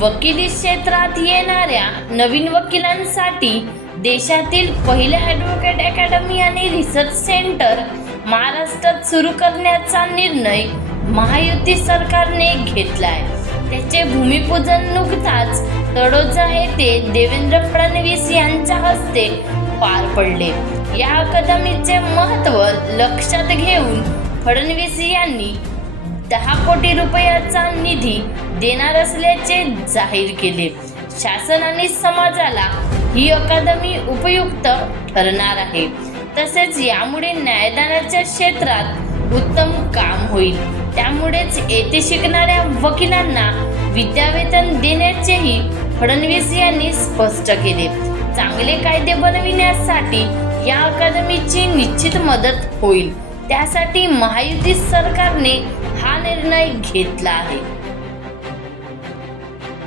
वकिली क्षेत्रात येणाऱ्या नवीन वकिलांसाठी देशातील पहिलं ॲडव्होकेट अकॅडमी आणि रिसर्च सेंटर महाराष्ट्रात सुरू करण्याचा निर्णय महायुती सरकारने घेतला आहे त्याचे भूमिपूजन नुकताच तळोजा येथे देवेंद्र फडणवीस यांच्या हस्ते पार पडले. या अकादमीचे महत्त्व लक्षात घेऊन फडणवीस यांनी दहा कोटी रुपयाचा निधी देणार असल्याचे जाहीर केले. शासन आणि समाजाला ही अकादमी उपयुक्त ठरणार आहे. तसेच यामुळे न्यायदानाच्या क्षेत्रात उत्तम काम होईल. त्यामुळेच येथे शिकणाऱ्या वकिलांना विद्यावेतन देण्याचेही फडणवीस यांनी स्पष्ट केले. चांगले कायदे बनविण्यासाठी या अकादमीची निश्चित मदत होईल. त्यासाठी महायुती सरकारने हा निर्णय घेतला आहे.